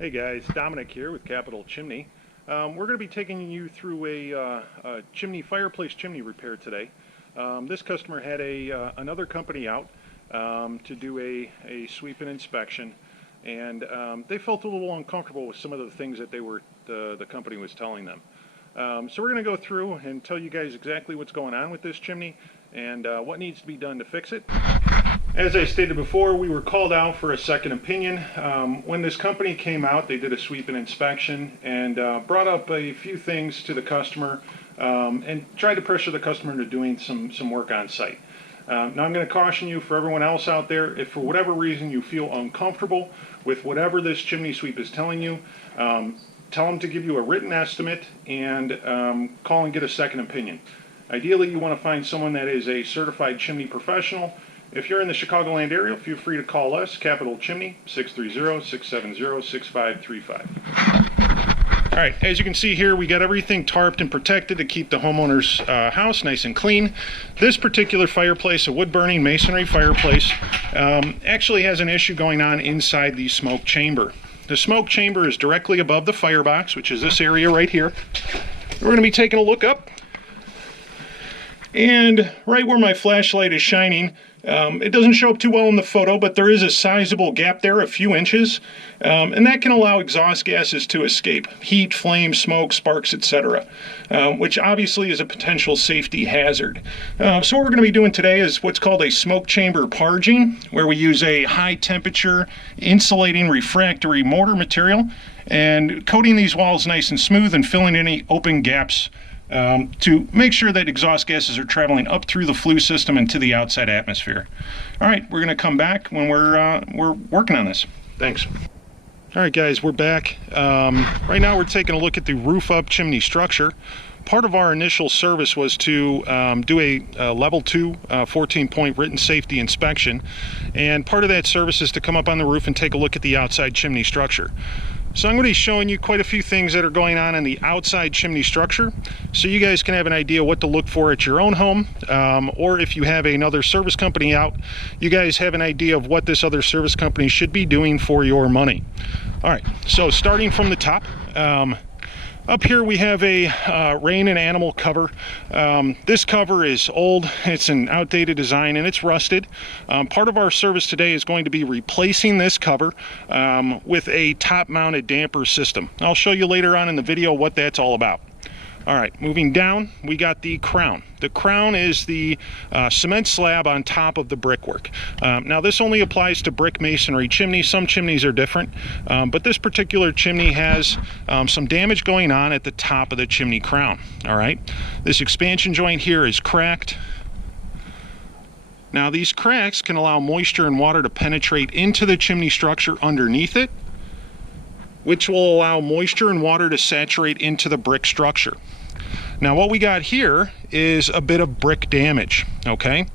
Hey guys, Dominic here with Capital Chimney. We're going to be taking you through a fireplace chimney repair today. This customer had another company out to do a sweep and inspection, and they felt a little uncomfortable with some of the things that the company was telling them. So we're going to go through and tell you guys exactly what's going on with this chimney and what needs to be done to fix it. As I stated before, we were called out for a second opinion. When this company came out, they did a sweep and inspection and brought up a few things to the customer and tried to pressure the customer into doing some work on site. Now I'm going to caution you, for everyone else out there, if for whatever reason you feel uncomfortable with whatever this chimney sweep is telling you, tell them to give you a written estimate and call and get a second opinion. Ideally, you want to find someone that is a certified chimney professional. If you're in the Chicagoland area, feel free to call us, Capital Chimney, 630-670-6535. All right, as you can see here, we got everything tarped and protected to keep the homeowner's house nice and clean. This particular fireplace, a wood-burning masonry fireplace, actually has an issue going on inside the smoke chamber. The smoke chamber is directly above the firebox, which is this area right here. We're going to be taking a look up. And right where my flashlight is shining, it doesn't show up too well in the photo, but there is a sizable gap there, a few inches, and that can allow exhaust gases to escape, heat, flame, smoke, sparks, etc., which obviously is a potential safety hazard. So what we're going to be doing today is what's called a smoke chamber parging, where we use a high temperature insulating refractory mortar material and coating these walls nice and smooth and filling any open gaps to make sure that exhaust gases are traveling up through the flue system and to the outside atmosphere. All right, we're going to come back when we're working on this. Thanks. All right, guys, we're back. Right now we're taking a look at the roof-up chimney structure. Part of our initial service was to do a level 2 14-point written safety inspection, and part of that service is to come up on the roof and take a look at the outside chimney structure. So I'm going to be showing you quite a few things that are going on in the outside chimney structure, so you guys can have an idea what to look for at your own home, or if you have another service company out, you guys have an idea of what this other service company should be doing for your money. All right, so starting from the top, up here we have a rain and animal cover. This cover is old, it's an outdated design, and it's rusted. Part of our service today is going to be replacing this cover with a top-mounted damper system. I'll show you later on in the video what that's all about. All right, moving down, we got the crown. The crown is the cement slab on top of the brickwork. Now, this only applies to brick masonry chimneys. Some chimneys are different, but this particular chimney has some damage going on at the top of the chimney crown. All right, this expansion joint here is cracked. Now, these cracks can allow moisture and water to penetrate into the chimney structure underneath it, which will allow moisture and water to saturate into the brick structure. Now, what we got here is a bit of brick damage, okay?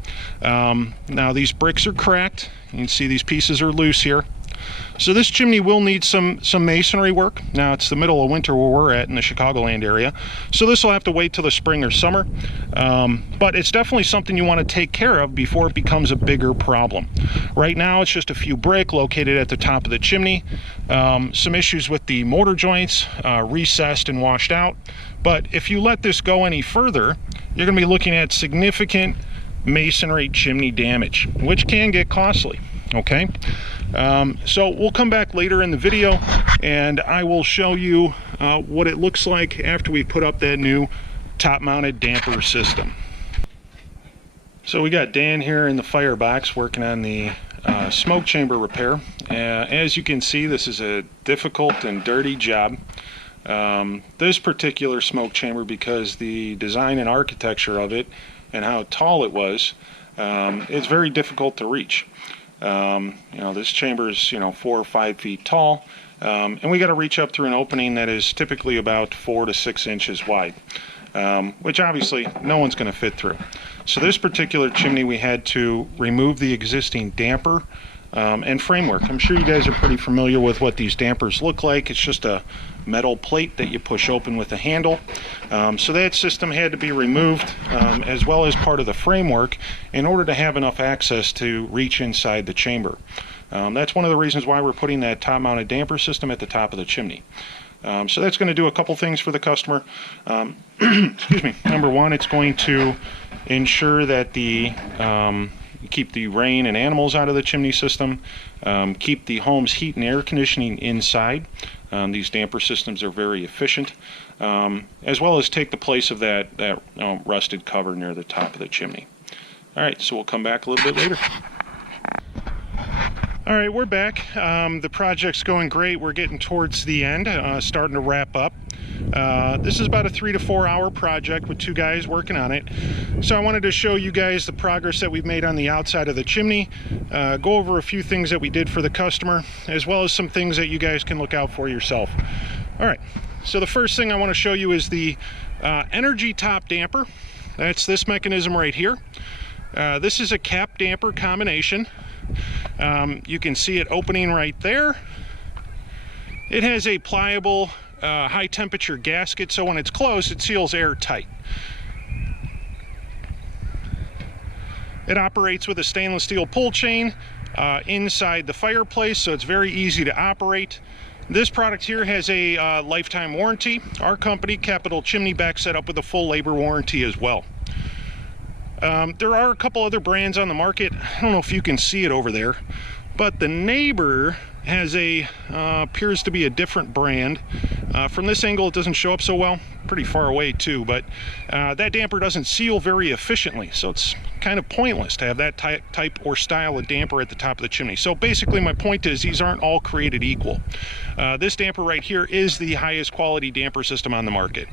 Now, these bricks are cracked. You can see these pieces are loose here. So this chimney will need some masonry work. Now, it's the middle of winter where we're at in the Chicagoland area, so this will have to wait till the spring or summer. But it's definitely something you want to take care of before it becomes a bigger problem. Right now, it's just a few brick located at the top of the chimney. Some issues with the mortar joints, recessed and washed out. But if you let this go any further, you're going to be looking at significant masonry chimney damage, which can get costly, okay? So we'll come back later in the video and I will show you what it looks like after we put up that new top-mounted damper system. So we got Dan here in the firebox working on the smoke chamber repair. As you can see, this is a difficult and dirty job. This particular smoke chamber, because the design and architecture of it and how tall it was, it's very difficult to reach. This chamber is 4 or 5 feet tall, and we got to reach up through an opening that is typically about 4 to 6 inches wide, which obviously no one's going to fit through. So this particular chimney, we had to remove the existing damper and framework. I'm sure you guys are pretty familiar with what these dampers look like. It's just a metal plate that you push open with a handle. So that system had to be removed, as well as part of the framework, in order to have enough access to reach inside the chamber. That's one of the reasons why we're putting that top-mounted damper system at the top of the chimney. So that's going to do a couple things for the customer. Excuse me. Number one, it's going to ensure that keep the rain and animals out of the chimney system, keep the home's heat and air conditioning inside. These damper systems are very efficient, as well as take the place of that rusted cover near the top of the chimney. All right, so we'll come back a little bit later. All right, we're back. The project's going great. We're getting towards the end, starting to wrap up. This is about a 3 to 4 hour project with 2 guys working on it. So I wanted to show you guys the progress that we've made on the outside of the chimney, go over a few things that we did for the customer, as well as some things that you guys can look out for yourself. All right, so the first thing I want to show you is the energy top damper. That's this mechanism right here. This is a cap damper combination. You can see it opening right there. It has a pliable high temperature gasket, so when it's closed it seals airtight. It operates with a stainless steel pull chain inside the fireplace, so it's very easy to operate. This product here has a lifetime warranty. Our company, Capital Chimney, backs it up with a full labor warranty as well. There are a couple other brands on the market. I don't know if you can see it over there, but the neighbor has appears to be a different brand. From this angle it doesn't show up so well, pretty far away too, but that damper doesn't seal very efficiently, so it's kind of pointless to have that type or style of damper at the top of the chimney. So basically my point is these aren't all created equal. This damper right here is the highest quality damper system on the market.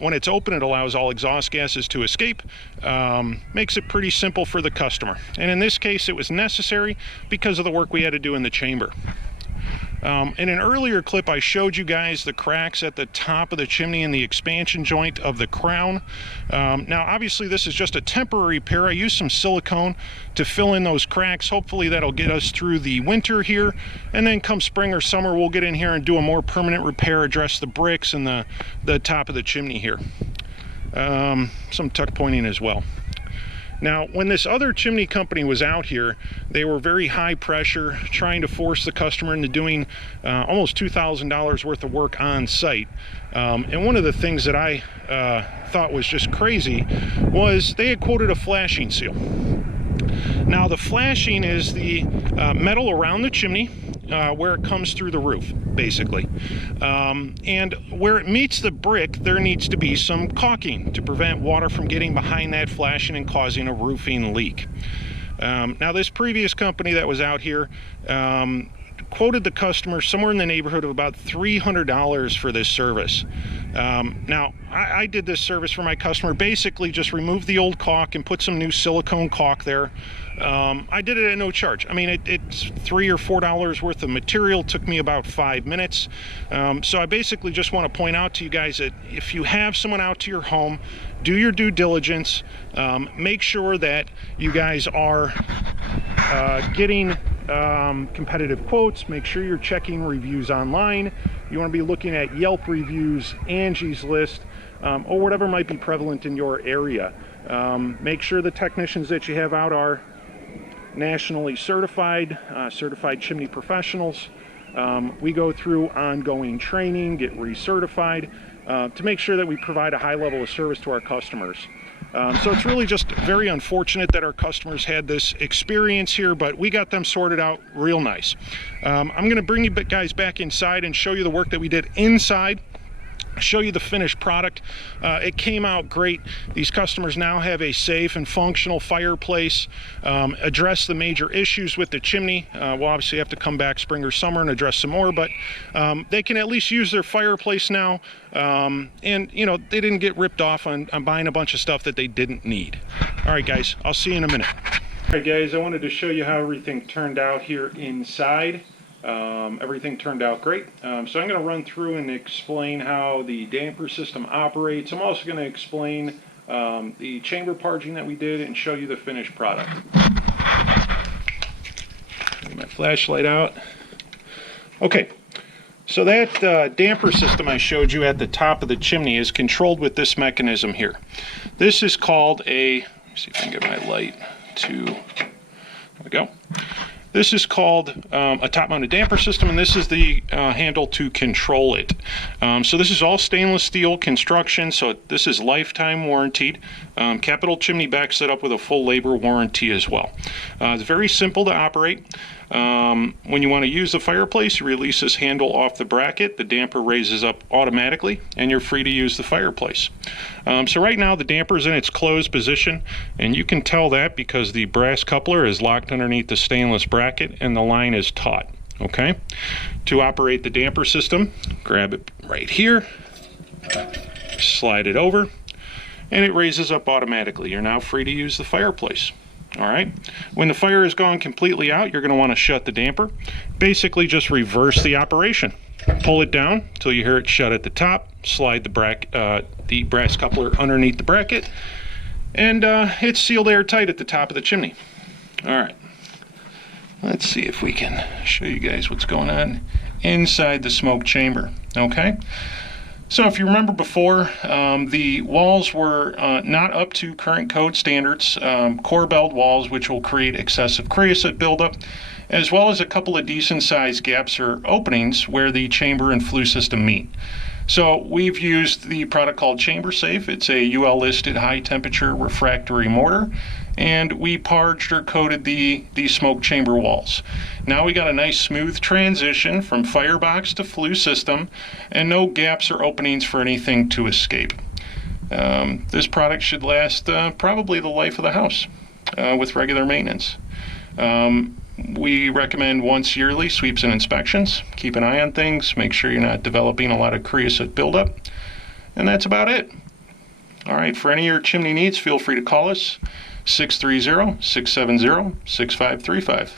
When it's open, it allows all exhaust gases to escape, makes it pretty simple for the customer. And in this case it was necessary because of the work we had to do in the chamber. In an earlier clip I showed you guys the cracks at the top of the chimney and the expansion joint of the crown. Now obviously this is just a temporary repair. I used some silicone to fill in those cracks. Hopefully that'll get us through the winter here, and then come spring or summer we'll get in here and do a more permanent repair, address the bricks and the top of the chimney here. Some tuck pointing as well. Now, when this other chimney company was out here, they were very high pressure, trying to force the customer into doing almost $2,000 worth of work on site. And one of the things that I thought was just crazy was they had quoted a flashing seal. Now, the flashing is the metal around the chimney where it comes through the roof, basically. And where it meets the brick, there needs to be some caulking to prevent water from getting behind that flashing and causing a roofing leak. Now, this previous company that was out here quoted the customer somewhere in the neighborhood of about $300 for this service. Now, I did this service for my customer, basically just removed the old caulk and put some new silicone caulk there. I did it at no charge. I mean, it's $3 or $4 worth of material, took me about 5 minutes. So I basically just want to point out to you guys that if you have someone out to your home, do your due diligence, make sure that you guys are getting competitive quotes, make sure you're checking reviews online. You want to be looking at Yelp reviews, Angie's List, or whatever might be prevalent in your area. Make sure the technicians that you have out are nationally certified, certified chimney professionals. We go through ongoing training, get recertified, to make sure that we provide a high level of service to our customers. So it's really just very unfortunate that our customers had this experience here, but we got them sorted out real nice. I'm going to bring you guys back inside and show you the work that we did inside, show you the finished product. It came out great. These customers now have a safe and functional fireplace, address the major issues with the chimney. We'll obviously have to come back spring or summer and address some more, but they can at least use their fireplace now, and you know, they didn't get ripped off on buying a bunch of stuff that they didn't need. All right guys, I'll see you in a minute. All right guys, I wanted to show you how everything turned out here inside. Everything turned out great. So I'm going to run through and explain how the damper system operates. I'm also going to explain the chamber parging that we did and show you the finished product. Get my flashlight out. Okay, so that damper system I showed you at the top of the chimney is controlled with this mechanism here. This is called a, let me see if I can get my light to, there we go. This is called a top-mounted damper system, and this is the handle to control it. So this is all stainless steel construction, so this is lifetime warranted. Capital Chimney backs it up with a full labor warranty as well. It's very simple to operate. When you want to use the fireplace, you release this handle off the bracket, the damper raises up automatically, and you're free to use the fireplace. So right now the damper is in its closed position, and you can tell that because the brass coupler is locked underneath the stainless bracket and the line is taut. Okay? To operate the damper system, grab it right here, slide it over, and it raises up automatically. You're now free to use the fireplace. All right. When the fire is gone completely out, you're going to want to shut the damper. Basically just reverse the operation. Pull it down until you hear it shut at the top. Slide the brass coupler underneath the bracket, and it's sealed airtight at the top of the chimney. All right. Let's see if we can show you guys what's going on inside the smoke chamber. Okay. So if you remember before, the walls were not up to current code standards, core belled walls, which will create excessive creosote buildup, as well as a couple of decent sized gaps or openings where the chamber and flue system meet. So we've used the product called Chamber Safe. It's a UL listed high temperature refractory mortar, and we parged or coated the smoke chamber walls. Now we got a nice smooth transition from firebox to flue system, and no gaps or openings for anything to escape. This product should last probably the life of the house with regular maintenance. We recommend once yearly sweeps and inspections. Keep an eye on things, make sure you're not developing a lot of creosote buildup, and that's about it. All right, for any of your chimney needs, feel free to call us 630-670-6535.